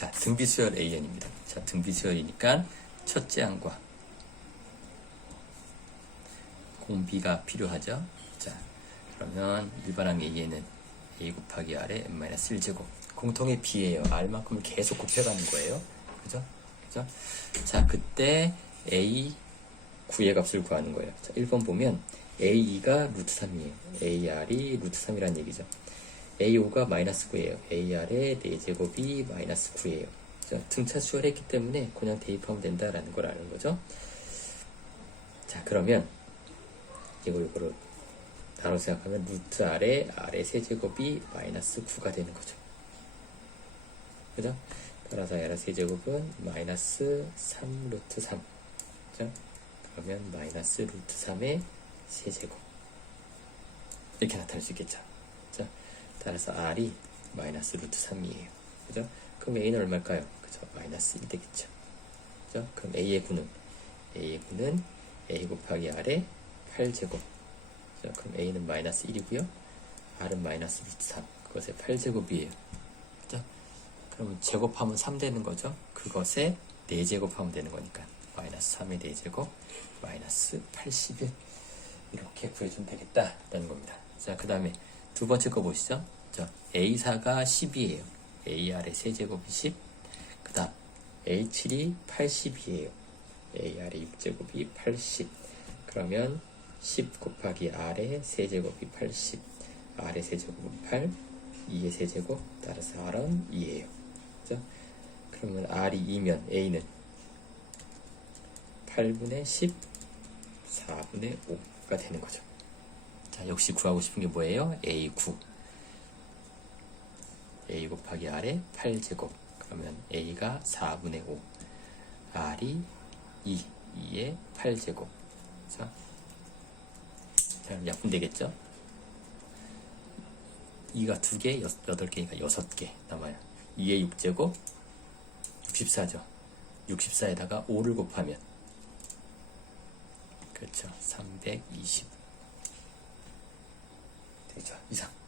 자, 등비수열 AN입니다. 자, 등비수열이니까 첫째 항과 공비가 필요하죠. 자, 그러면 일반항 A에는 A 곱하기 R의 n-1제곱. 공통의 B예요. R만큼을 계속 곱해가는 거예요. 그죠? 그죠? 자, 그때 A 구의 값을 구하는 거예요. 자, 1번 보면 A2가 루트 3이에요. AR이 루트 3이라는 얘기죠. A5가 마이너스 9예요. AR의 4제곱이 마이너스 9예요. 등차 수열했기 때문에 그냥 대입하면 된다라는 걸 아는 거죠. 자, 그러면 이걸 이거로 나눠 생각하면 루트 아래 아래 세제곱이 마이너스 9가 되는 거죠. 그죠? 따라서 아래 세제곱은 마이너스 3 루트 3. 그죠? 그러면 마이너스 루트 3의 세제곱. 이렇게 나타낼 수 있겠죠. 자, 따라서 r이 마이너스 루트 3이에요. 그죠? 그럼 a는 얼마일까요? 그죠? 마이너스 1 되겠죠. 그죠? 그럼 a의 구는 a의 구는 a 곱하기 r의 8제곱. 자, 그럼 a는 마이너스 1이고요. r은 마이너스 루트 3. 그것의 8제곱이에요. 그죠? 그러면 제곱하면 3 되는 거죠. 그것에 4제곱하면 되는 거니까 마이너스 3의 4제곱 마이너스 81 이렇게 구해주면 되겠다 라는 겁니다. 자, 그 다음에 두 번째 거 보시죠. 자, A4가 10이에요. AR의 세제곱이 10. 그 다음 A7이 80이에요. AR의 6제곱이 80. 그러면 10 곱하기 R의 세제곱이 80. R의 세제곱은 8. 2의 세제곱 따라서 R은 2예요. 그죠? 그러면 R이 2면 A는 8분의 10, 4분의 5가 되는 거죠. 자, 역시 구하고 싶은 게 뭐예요? A9. A 곱하기 R의 8제곱. 그러면 A가 4분의 5. R이 2. 2의 8제곱. 자, 자 약분 되겠죠? 2가 2개, 8개니까 6개 남아요. 2의 6제곱, 64죠. 64에다가 5를 곱하면 그렇죠. 320 되죠. 이상.